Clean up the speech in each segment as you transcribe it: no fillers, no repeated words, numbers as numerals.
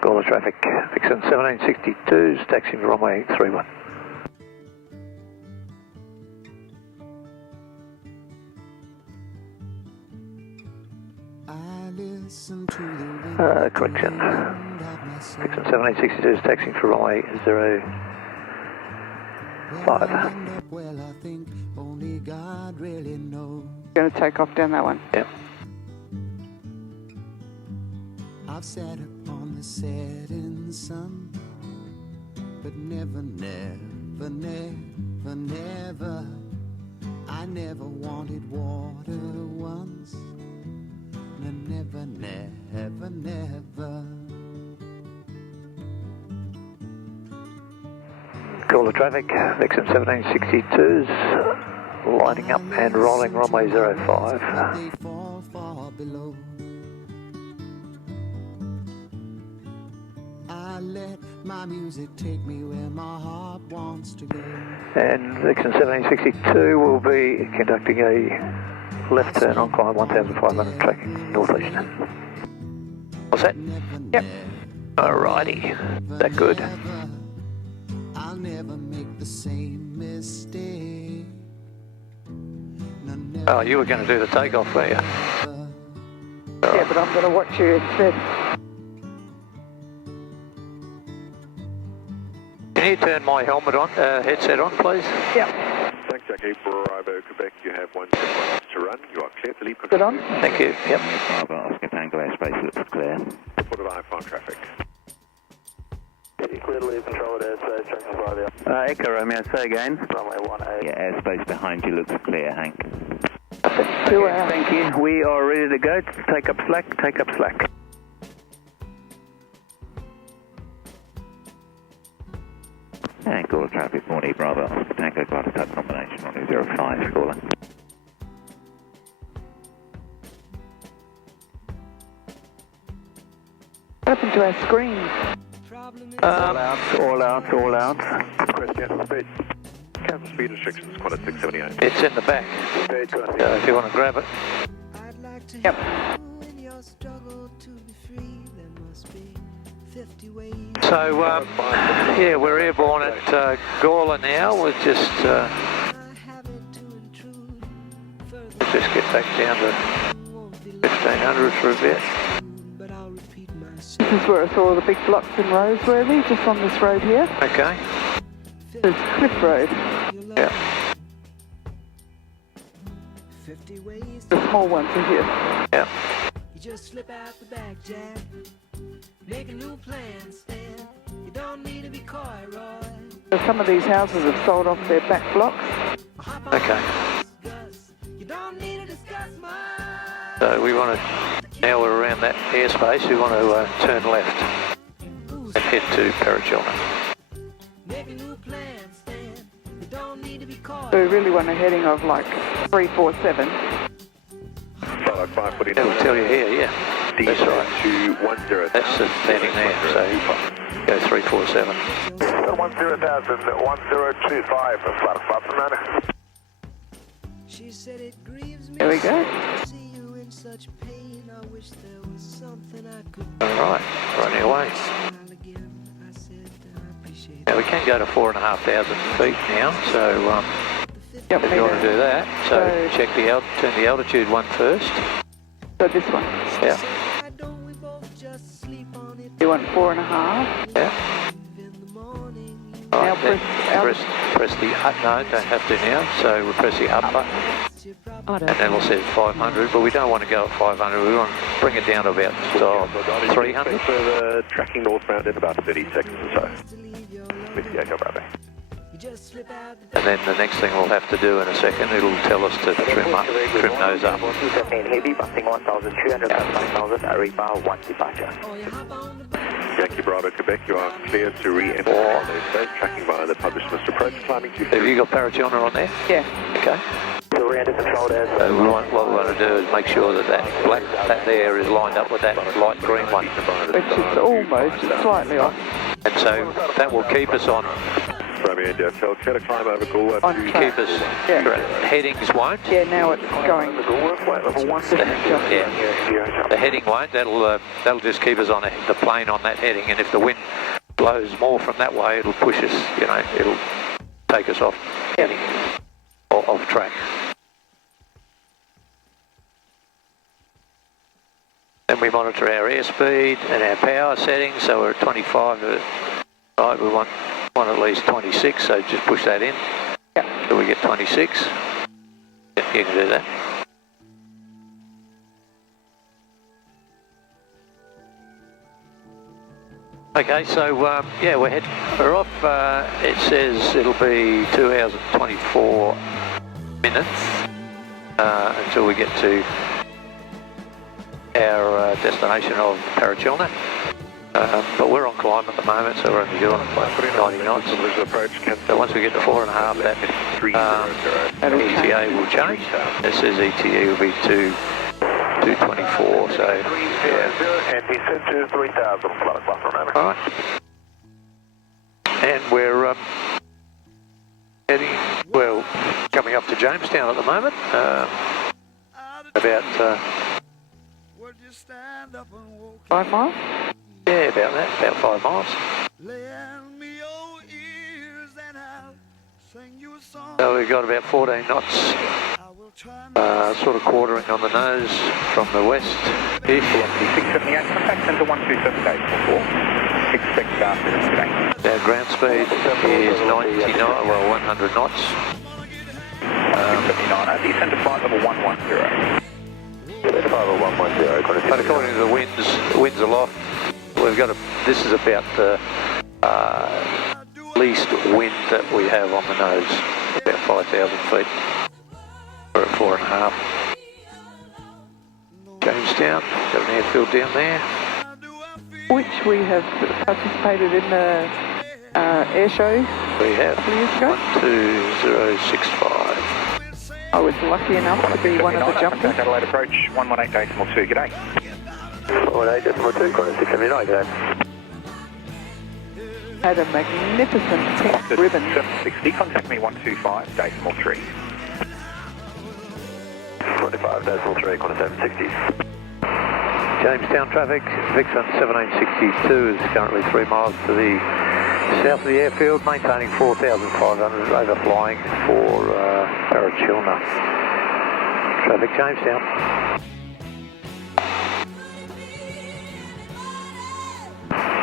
Gawler traffic, Vixxen 1762 is taxiing runway 31. Correction. Vixxen 1762 is taxiing for runway 05. Going to take off down that one. Yep. I've sat upon the setting sun, but never, never, never, never, I never wanted water once. No, never, never, never. Gawler traffic, Vixxen 1762 is lining up and rolling runway 05. They fall far below. I let my music take me where my heart wants to go. And Vixxen 1762 will be conducting a left turn on climb 1500 tracking northeast. What's that? Yep. Alrighty. Is that good? I'll never make the same mistake. No, never, Oh, you were going to do the takeoff, were you? Yeah, but I'm going to watch you instead. Can you turn my helmet on, headset on, please? Yep. Thanks, Jackie. Bravo, Quebec, you have 1 minute to run. You are clear to leave. Good on. Thank you. Yep. Bravo, Oscar Tango airspace looks clear. What about I-5 traffic? Clear to leave control at airspace, tracking Bravo. Echo Romeo, say again. Runway 18. Yeah, airspace behind you looks clear, Hank. 2 hours. Thank you. We are ready to go. Take up slack, take up slack. And Gawler traffic, morning, Bravo, Oscar Tango, Gawler type combination, runway 05, Gawler. What happened to our screen? All out. Question, speed. Cabin speed restrictions, quad at 678. It's in the back. If you want to grab it. Yep. So, yeah, we're airborne at Gawler now. We'll just get back down to 1500 for a bit. This is where I saw the big blocks in Roseworthy, just on this road here. Okay. There's Cliff Road. Yeah. The small ones are here. Yeah. You just slip out the back, Jack. Make a new plan, Stan. You don't need to be coy, Roy. So some of these houses have sold off their back blocks. Okay. You don't need to discuss much. So we want to, now we're around that airspace, we want to turn left and head to Parachilna. Make a new plan, Stan. You don't need to be coy. So we really want a heading of like 347. Follow 549. It'll tell you here, yeah. That's right. 210. That's the standing there, so go 347. 10,000, 1025, flat 5 She said it grieves me. There we go. To see you in such pain. I wish there was something I could Alright, running away. smile again. I said I appreciate Now we can go to 4,500 feet now, so Yep, if you want to do that, so So- check turn the altitude one first. So this one. Yeah, Why don't we both just sleep on it? You want 4.5. yeah. In the morning, Now Alright, then press press the up, no, don't have to now, so we'll press the up button. you probably I don't And then we'll set 500, but we don't want to go at 500, we want to bring it down to about 300. Further tracking northbound in about 30 seconds or so. leave your With the Echo Bravo. You just slip out the And then the next thing we'll have to do in a second, it'll tell us to trim those up. heavy, busting 1,300, 5,000, Ariba, 1 departure. Oh, you hop on the bus. Yankee Bravo, Quebec, you are clear to re-enter on airspace, tracking via the published missed approach, climbing to... Have you got Parachilna on there? Yeah. Okay. So we're under control there. So what we want to do is make sure that that black, that there is lined up with that light green one. Which is almost slightly off. And so that will keep us on, Romeo India Hotel, clear to climb over Gawler On to... track. keep us, Yeah. headings won't. Yeah, now it's going. The Gawler, flight level 1. Yeah. The heading won't. That'll just keep us on the plane on that heading, and if the wind blows more from that way, it'll push us. You know, it'll take us off heading or off track. Then we monitor our airspeed and our power settings. So we're at 25. Right, we want at least 26. So just push that in. Yeah. So we get 26. Yeah, you can do that. Okay, so yeah, we're off. It says it'll be 2 hours and 24 minutes until we get to our destination of Parachilna. But we're on climb at the moment, so we're only doing 90 knots. So once we get to 4.5, that ETA will change. It says ETA will be 224, so yeah. And descend to 3,000 flight o'clock, remember. All right. And we're heading, well, coming up to Jamestown at the moment. About 5 miles? yeah, about that, about 5 miles. So we've got about 14 knots, sort of quartering on the nose from the west. 678, contact centre 127 days before. Expect after today. Our ground speed is 99, well 100 knots. 679, descend to flight level 110. But according to the winds aloft, we've got this is about the least wind that we have on the nose, about 5,000 feet. We're at 4.5. Jamestown, got an airfield down there. Which we have participated in the air show We have a couple of years ago. 12065. I was lucky enough to be one of the jumpers. Adelaide approach 118.2, g'day. 118.2, corner 679, g'day. Had a magnificent pink ribbon. 760, contact me 125.3. 45.3, corner 760. Jamestown traffic, Vixxen 1762 is currently 3 miles to the south of the airfield, maintaining 4,500, overflying for Parachilna. Traffic Jamestown.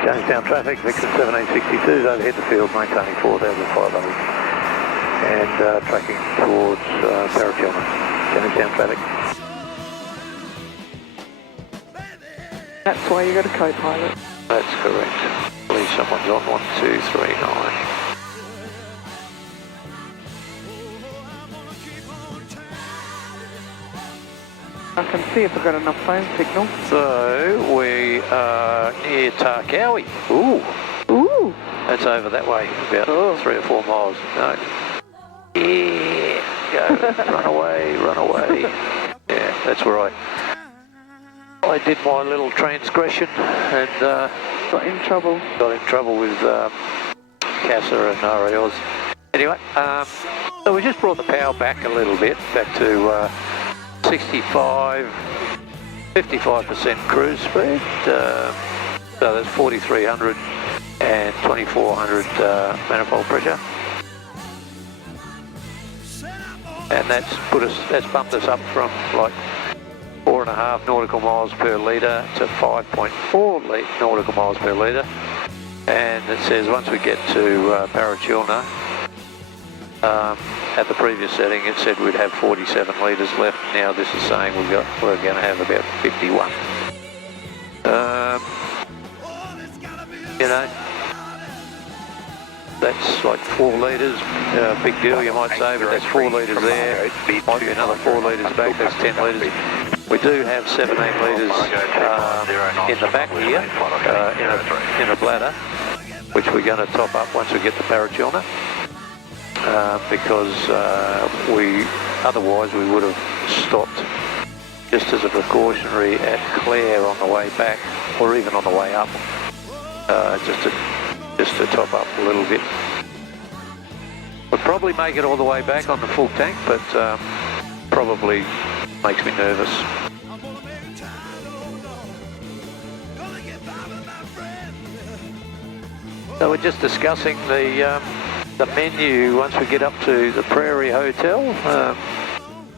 Jamestown traffic, Vixxen 1762 is overhead the field, maintaining 4,500 and tracking towards Parachilna. Jamestown traffic. That's why you got a co-pilot. That's correct. I believe someone's on 1239. I can see if I've got enough phone signal. So we are near Tarkowie. Ooh. Ooh. That's over that way, about 3 or 4 miles. No. Yeah. Go. Run away, run away. Yeah, that's where I did my little transgression and Got in trouble. got in trouble with CASA and RAOs. Anyway, so we just brought the power back a little bit, back to 55% cruise speed. So that's 4,300 and 2,400 manifold pressure. And that's bumped us up from like 4.5 nautical miles per litre to 5.4 nautical miles per litre. And it says once we get to Parachilna, at the previous setting it said we'd have 47 litres left. Now this is saying we're going to have about 51. You know, that's like 4 litres, big deal you might say, but that's 4 litres there, might be another 4 litres back, that's 10 litres. We do have 17 litres in the back here, in a bladder, which we're going to top up once we get to Parachilna, because otherwise we would have stopped just as a precautionary at Clare on the way back, or even on the way up, just to top up a little bit. We'll probably make it all the way back on the full tank, but probably makes me nervous. So we're just discussing the menu once we get up to the Prairie Hotel,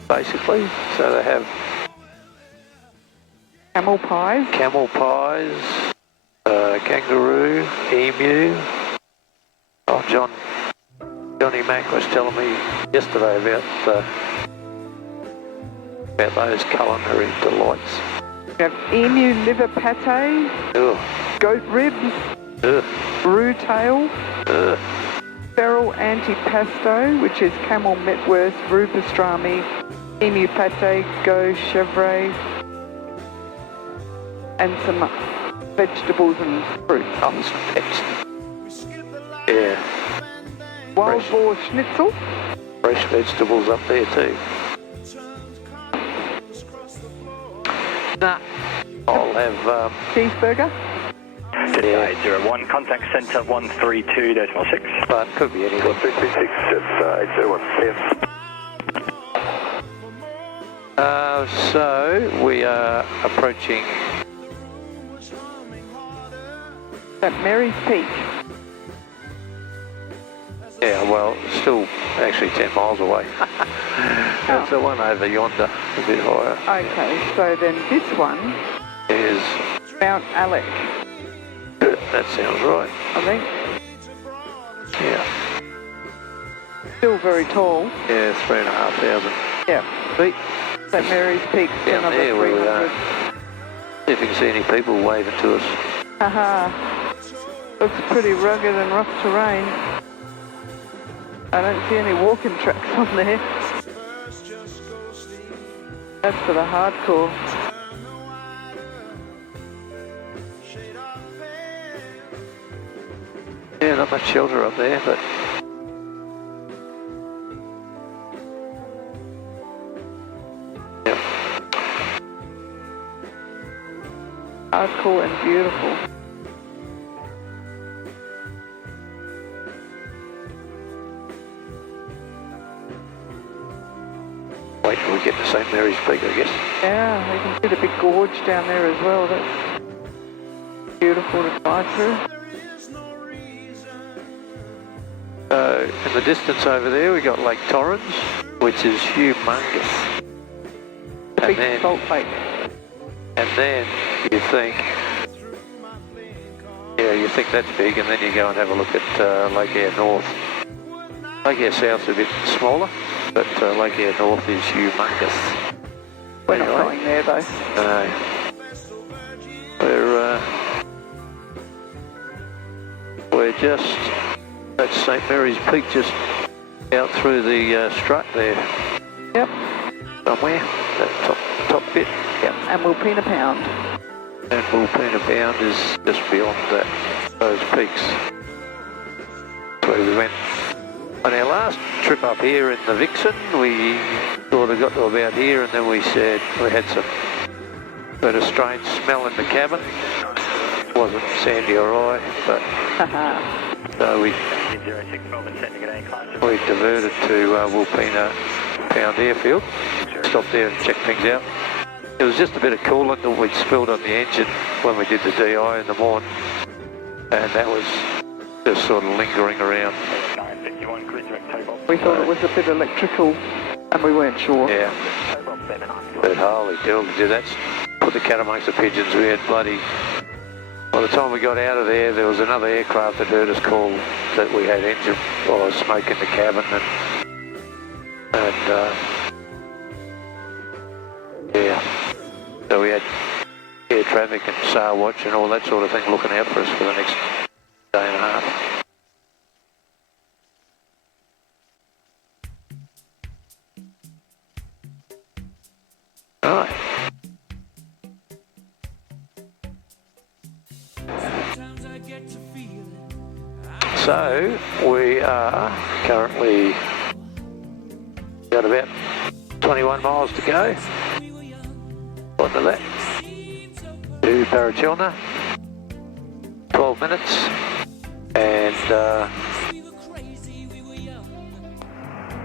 basically. So they have Camel pies. Kangaroo, emu. Oh, Johnny Mac was telling me yesterday about those culinary delights. We have emu liver pate, goat ribs, brew tail, feral antipasto, which is camel metwurst, brew pastrami, emu pate, go chevre, and some vegetables and fruit. Oh, some vegetables. Yeah. Wild boar schnitzel. Fresh vegetables up there too. Nah, I'll have Cheeseburger. Today, 801, contact centre 132.6. But could be anything. 336, it's 801, yes. So we are approaching St Mary's Peak. Yeah, well, still actually 10 miles away. That's the one over yonder, a bit higher. Okay, so then this one Is Mount Alec, that sounds right. I think. Yeah, Still very tall. yeah, 3,500 Yeah. feet. St Mary's Peak, Down number there we 300. See if you can see any people waving to us. Haha. Looks pretty rugged and rough terrain. I don't see any walking tracks on there. That's for the hardcore. Yeah, not much shelter up there, but yeah. Hardcore and beautiful. Wait till we get to St Mary's Peak, I guess. Yeah, you can see the big gorge down there as well. That's beautiful to fly through. In the distance over there, we got Lake Torrens, which is humongous. Big salt lake. And then you think, yeah, you think that's big, and then you go and have a look at Lake Air North. Lake Air South's a bit smaller, but Lake Air North is humongous. We're not going there though. No. We're just at St Mary's Peak, just out through the strut there. Yep. Somewhere, that top bit. Yep. And Wilpena Pound. And Wilpena Pound is just beyond those peaks. That's where we went. On our last trip up here in the Vixxen, we sort of got to about here, and then we said we had some bit of strange smell in the cabin. Wasn't Sandy or I, but so we diverted to Wilpena Pound Airfield. Stopped there and checked things out. It was just a bit of coolant that we'd spilled on the engine when we did the DI in the morning, and that was just sort of lingering around. We thought it was a bit electrical and we weren't sure. Yeah. But holy dill, that's put the cat amongst the pigeons. We had bloody... By the time we got out of there, there was another aircraft that heard us call that we had engine or smoke in the cabin, and yeah. So we had air traffic and SAR watch and all that sort of thing looking out for us for the next day and a half. Right. So we are currently got about 21 miles to go. What to that? To Parachilna. 12 minutes. And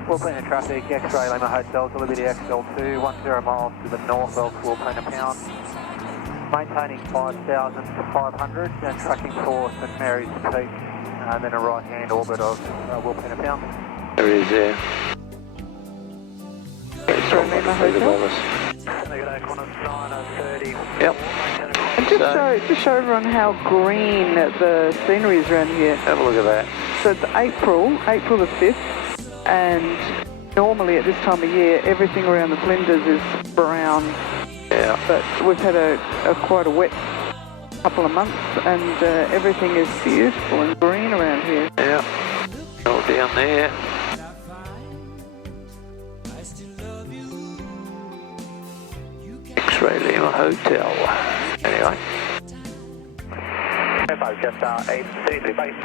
Wilpena traffic, X-ray Lima Hotel to Liberty XL2, 10 miles to the north of Wilpena Pound. Maintaining 5,500 and tracking for St Mary's Peak, and then a right-hand orbit of Wilpena Pound. There he is there. X-ray Lima Hotel. Yep. And just show everyone how green the scenery is around here. Have a look at that. So it's April the 5th, and normally at this time of year, everything around the Flinders is brown. Yeah. But we've had quite a wet couple of months, and everything is beautiful and green around here. Yeah. All down there. X-ray Lima Hotel. Anyway. Just 833 base.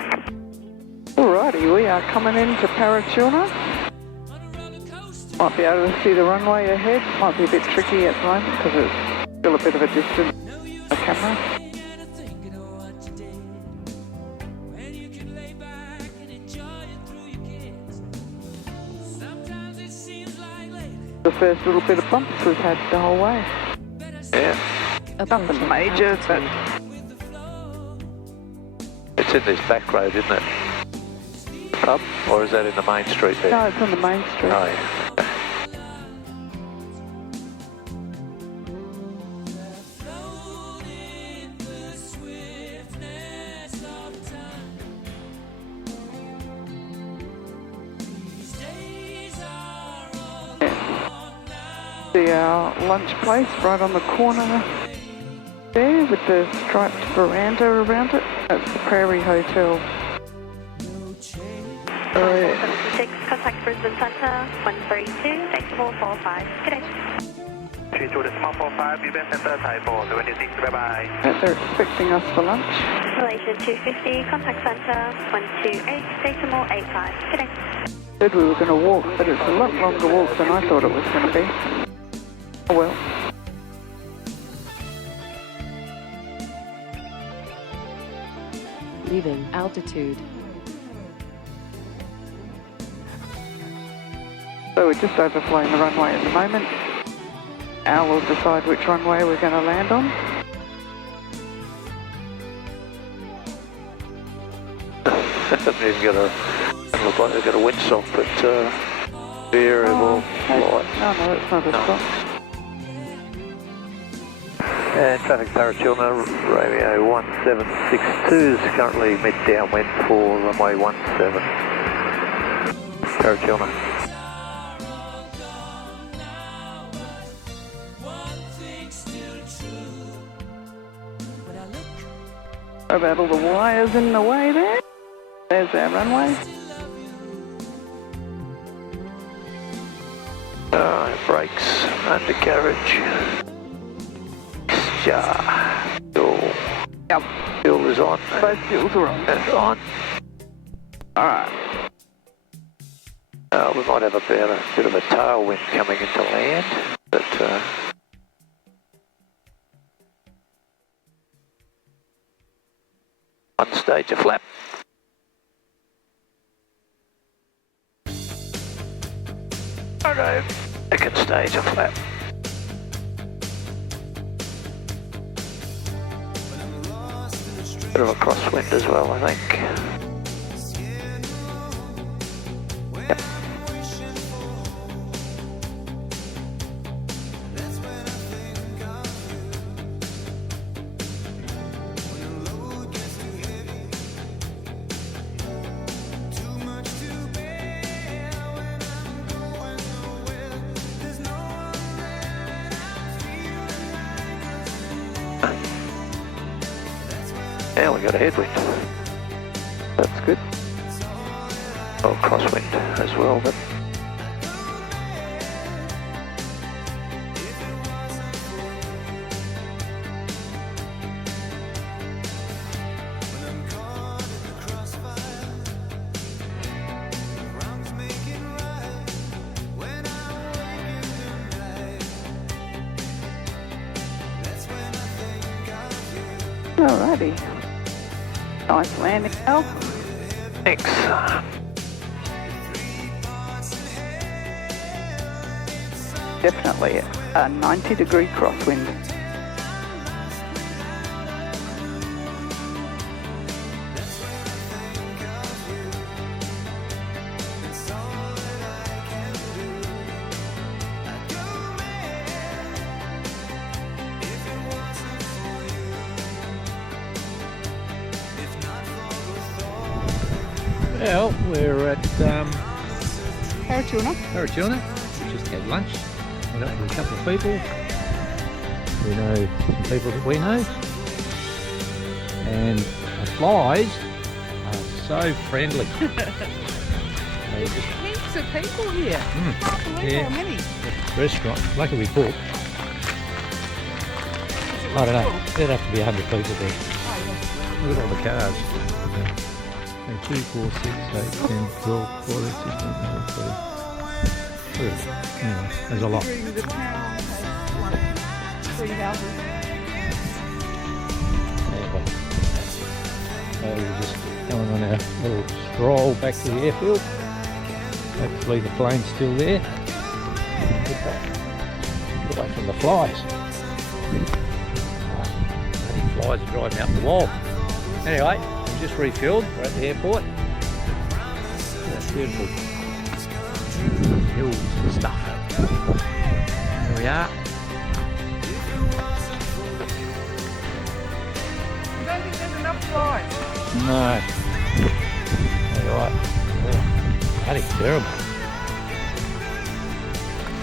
Alrighty, we are coming into Parachilna. Might be able to see the runway ahead. Might be a bit tricky at the moment because it's still a bit of a distance from the camera. The first little bit of bumps we've had the whole way. Yeah. Nothing major, but It's in this back road, isn't it? Pub? Or is that in the main street there? no, it's on the main street. Oh, yeah. See our lunch place right on the corner there with the striped veranda around it. That's the Prairie Hotel. Alright. 76, contact Brisbane Centre, 132, decimal 45. Good day. 32 decimal 45, Brisbane Centre, Typo 26, bye-bye. They're expecting us for lunch. Malaysia 250, contact Centre, 128, decimal 85. Good day. Said we were going to walk, but it's a lot longer walk than I thought it was going to be. Oh well. Leaving altitude. So we're just overflowing the runway at the moment. Al will decide which runway we're going to land on. Haven't even got a. Doesn't look like they've got a windsock, but variable light. No, it's not a stop. And traffic Parachilna, Romeo 1762 is currently mid downwind for runway 17. Parachilna. How about all the wires in the way there? There's our runway. Brakes, undercarriage. Fuel. Yep. Fuel is on. Both fuels are on. That's on. Alright. We might have a bit of a tailwind coming into land, but one stage of flap. Okay, second stage of flap. Bit of a crosswind as well, I think. Yep. Now we got a headwind. That's good. Oh, crosswind as well, but Alrighty. Nice landing, Al. thanks. definitely a 90-degree crosswind. Well, we're at Parachilna. Parachilna. Just had lunch. Met up with a couple of people. We know some people that we know. And the flies are so friendly. They just, Heaps of people here. Can't believe yeah. how many. Restaurant. Lucky we booked. I don't know. There'd have to be 100 people there. Look at all the cars. 2, 4, 6, 8, 10, 12, 14, 16, 17, 18. Anyway, there's a lot. The town has like 3 houses. Anyway, so we're just going on our little stroll back to the airfield. Hopefully the plane's still there. Get away from the flies. Bloody flies are driving up the wall. Anyway, we just refueled. We're at the airport. That's beautiful. Hills and stuff. There we are. I don't think there's enough flies. No. Alright. Oh, bloody terrible.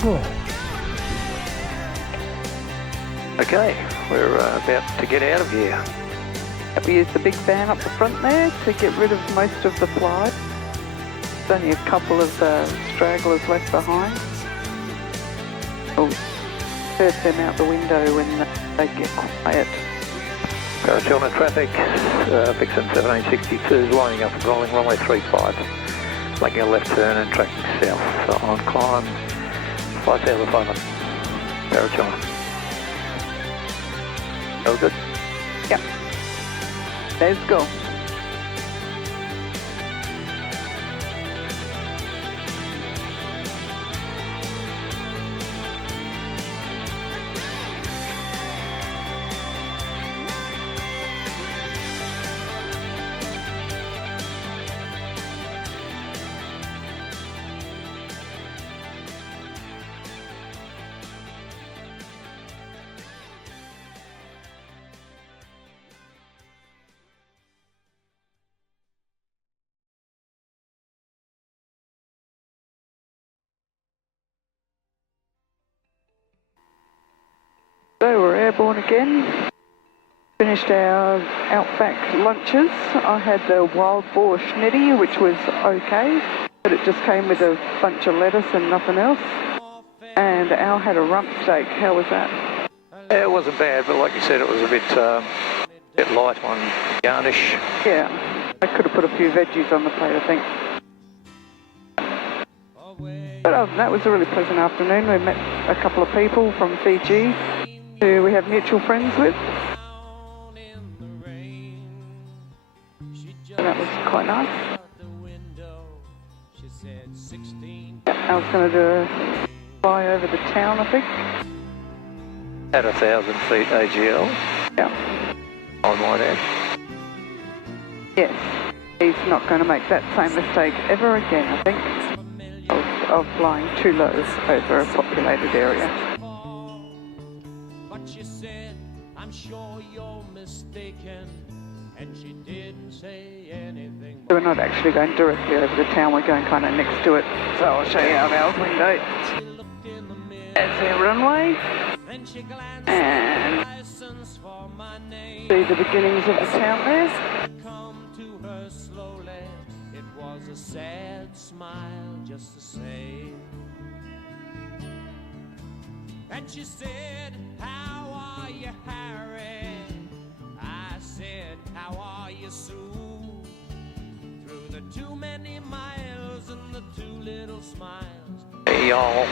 Oh. Okay, we're about to get out of here. We used the big van up the front there to get rid of most of the flies. There's only a couple of stragglers left behind. We'll herd them out the window when they get quiet. Parachilna traffic, Vixxen 1762 is lining up and rolling runway 35. Making a left turn and tracking south. So on climb 5,500. Parachilna. All good? Yep. Let's go. So we're airborne again. Finished our outback lunches. I had the wild boar schnitty, which was okay, but it just came with a bunch of lettuce and nothing else. And Al had a rump steak. How was that? Yeah, it wasn't bad, but like you said, it was a bit light on garnish. Yeah, I could have put a few veggies on the plate, I think. But other than that, it was a really pleasant afternoon. We met a couple of people from Fiji who we have mutual friends with. So that was quite nice. I was going to do a fly over the town, I think. At 1,000 feet AGL. Yeah. I might add. Yes. He's not going to make that same mistake ever again, I think, of flying too low over a populated area. But she said, I'm sure you're mistaken, and she didn't say anything. So we're not actually going directly over the town, we're going kind of next to it. So I'll show you out our window. That's our runway. And see the beginnings of the town there. Come to her slowly. It was a sad smile just the same. And she said, how are you, Harry? I said, how are you, Sue? Through the too many miles and the too little smiles. Hey y'all.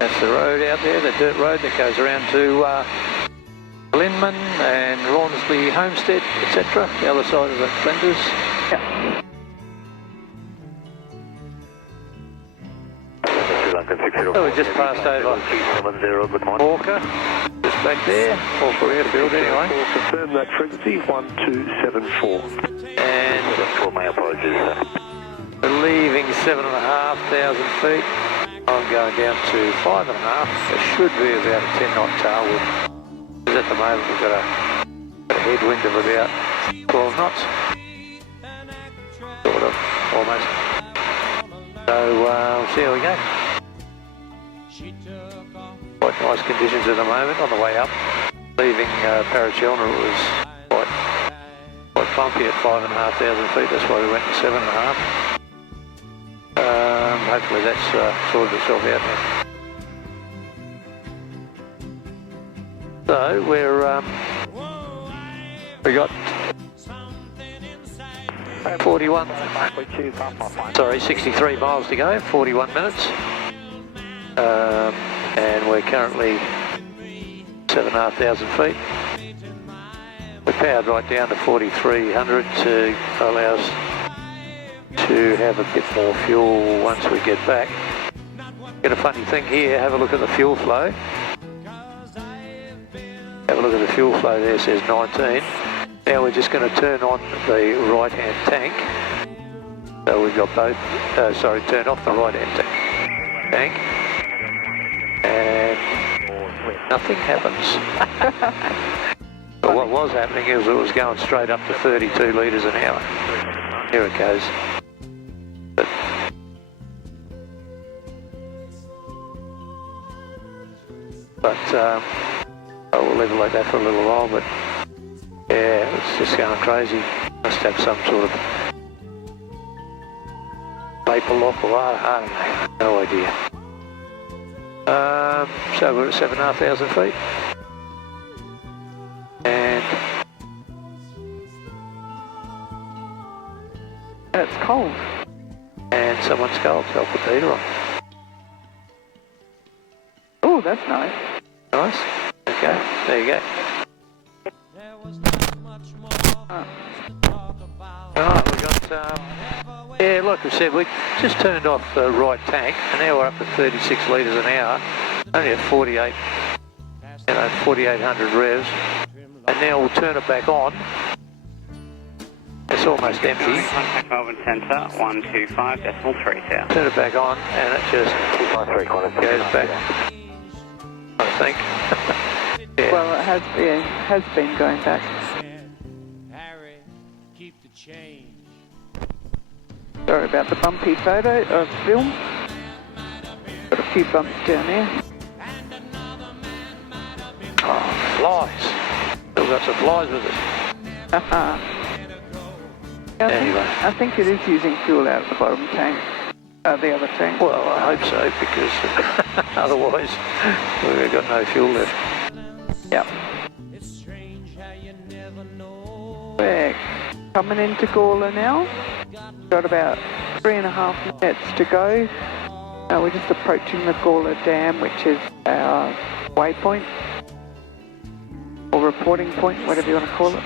That's the road out there, the dirt road that goes around to Linman and Rawnsley Homestead, etc. The other side of the Flinders. Yeah. we've just passed over Walker, just back there, Walker Airfield anyway. Confirm that frequency, 1274. And My apologies, sir. we're leaving 7,500 feet. I'm going down to 5.5. It should be about a 10 knot tailwind. Because at the moment we've got a headwind of about 12 knots. Sort of, almost. So we'll see how we go. Quite nice conditions at the moment on the way up. Leaving Parachilna, it was quite bumpy at 5,500 feet. That's why we went to 7.5. Hopefully that's sorted itself out now. So we got 63 miles to go, 41 minutes. And we're currently 7,500 feet. We're powered right down to 4,300 to allow us to have a bit more fuel once we get back. Get a funny thing here, have a look at the fuel flow. Have a look at the fuel flow there, says 19. Now we're just going to turn on the right-hand tank. So we've got both, turn off the right-hand tank. And nothing happens. But what was happening is it was going straight up to 32 litres an hour. Here it goes. But we'll leave it like that for a little while, but yeah, it's just going crazy. Must have some sort of vapor lock or I don't know, no idea. So we're at 7,500 feet. And it's cold. And someone's cold, so I'll put the heater on. Oh, that's nice. Nice. Okay, there you go. Alright, we got, yeah, like I said, we just turned off the right tank, and now we're up to 36 litres an hour, only at 4,800 revs, and now we'll turn it back on. It's almost empty. Contact Melbourne Centre, 125.3 south. Turn it back on, and it just goes back, I think. Yeah. Well, it has been going back. Sorry about the bumpy photo of film. Got a few bumps down there. Oh, flies. Still got some flies with it. Anyway. I think it is using fuel out of the bottom tank. The other tank. Well, I hope so, because otherwise we've got no fuel left. Yep. We're coming into Gawler now. Got about 3.5 minutes to go. We're just approaching the Gawler Dam, which is our waypoint, or reporting point, whatever you want to call it.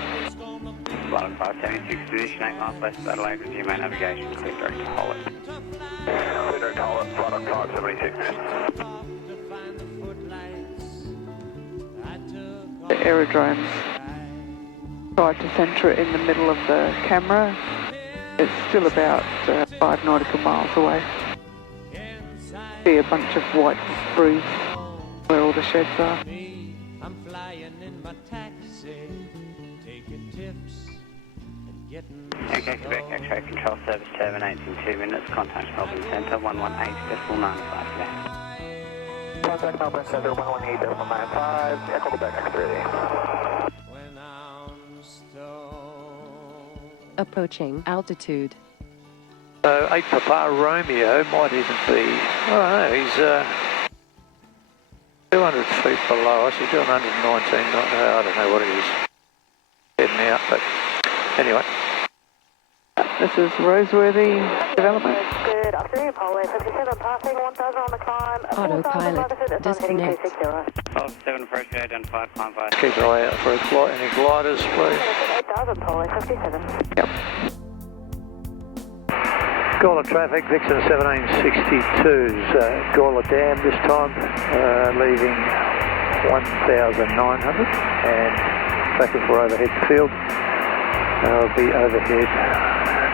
Bottom 576, position 8 miles west of Adelaide, resume main navigation, clear direct to Holland. Clear direct to Holland, bottom 576. The aerodrome's tried to centre it in the middle of the camera. It's still about 5 nautical miles away. See a bunch of white roofs where all the sheds are. I'm flying in my taxi, taking tips and getting. Okay, Quebec X-ray control service terminates in 2 minutes. Contact Melbourne Centre, 118.95 left. Contact Melbourne Centre, 118.95, Echo Quebec X-ray. Approaching altitude. So 8 Papa Romeo might even be, I don't know, he's 200 feet below us, he's doing 119, I don't know what he is heading out, but anyway. This is Roseworthy Development. Good afternoon, Apollo 57 passing 1,000 on the climb. Autopilot disconnect. 7 approach, identified, climb by. Keep an eye out for any gliders, please. 8,000, Apollo 57. Yep. Gawler traffic, Vixxen 1762's Gawler Dam this time, leaving 1,900 and tracking for overhead field. I'll be overhead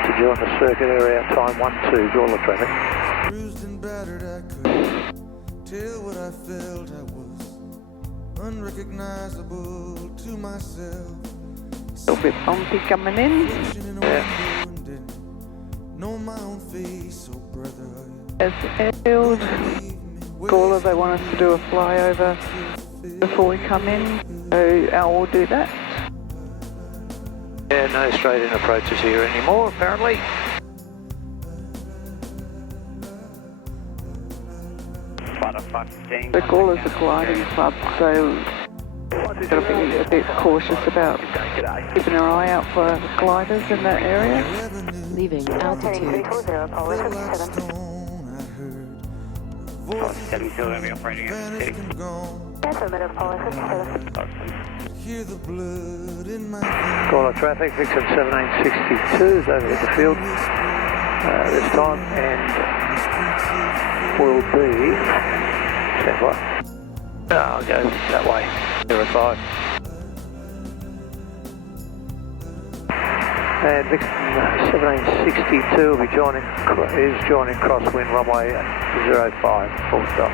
to join the circuit area, time 12, Gawler traffic. Bruised and battered, I could tell what I felt. I was unrecognizable to myself. A little bit bumpy coming in. Yeah. Know my own face, oh brother. As airfield, Gawler, they want us to do a flyover before we come in, so Al will do that. Yeah, no straight-in approaches here anymore, apparently. The Gawler's a gliding club, so we've got to be a bit cautious about keeping our eye out for gliders in that area. Leaving altitude. 72 will be operating at the city. Gawler traffic, Vixxen 1762 is over at the field this time, and will be, stand by. I'll go that way, 05. And Vixxen 1762 will be joining crosswind runway 05, full stop.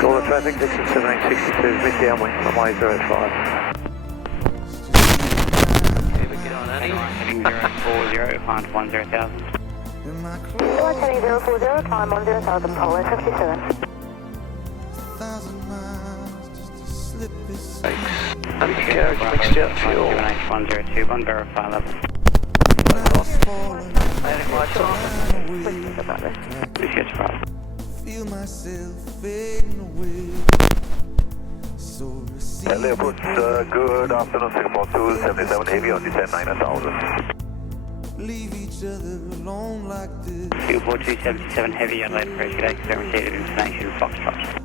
Gawler traffic, Vixxen 1762, mid downwind runway 05. Heading 040, climb to 10,000. Heading 040, climb 10,000, Polish 57. Undercarriage mixed out fuel. 102, verify level. Landing lights on. Appreciate your problem. Feel myself fading away. So Leopold, good afternoon, Singapore 277 heavy on descent 9,000. leave each other alone like this. Singapore 277 heavy, Adelaide approach, good day, received information, Foxtrot.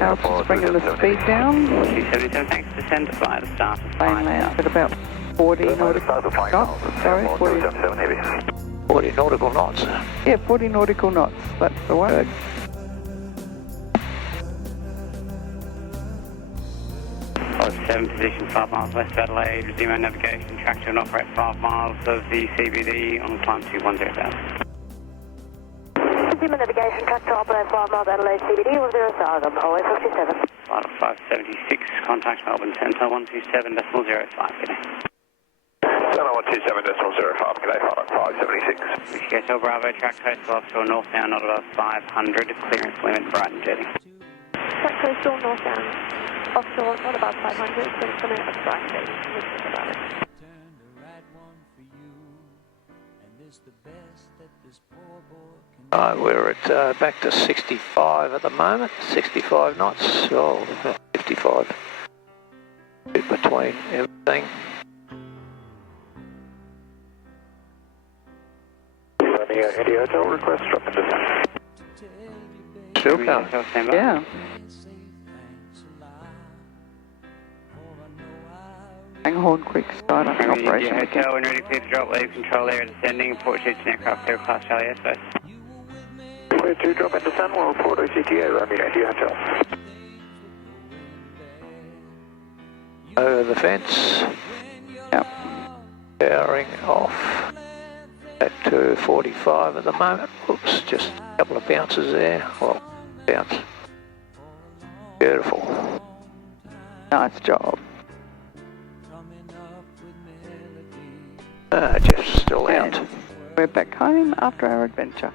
Al's just bringing the speed down. 277, thanks, descend to fly the start of Plane lands at about 40 nautical knots. Sorry, 40. 40 nautical knots. Yeah, 40 nautical knots, that's the word. Flight 7, position 5 miles west of Adelaide, resume our navigation, track to and operate 5 miles of the CBD on climb to 10,000. Resume navigation, track to operate 5 miles Adelaide CBD 10,000, Apollo 57. Flight 576, contact Melbourne Centre 127.05, good day. Center 127.05, good day, Flight 576. Whiskey Hotel Bravo, track coastal offshore northbound, not above 500, clearance limit, Brighton jetting. Track coastal northbound, offshore, not about 500, clearance limit of Brighton jetting. We're at back to 65 at the moment, 65 knots, oh, 55. Bit between everything. Any hotel request, drop into descent. Still coming. Yeah. Langhorne Creek start up operation again. Hotel, when ready, clear to drop, leave control area descending, port shoots an aircraft, clear class Charlie airspace. Clear to drop into descent, we'll report OCTA, Romeo, India Hotel. Over the fence. Yep. Powering off at 245 at the moment. Oops, just a couple of bounces there. Well, bounce. Beautiful. Nice job. Just still out. And we're back home after our adventure.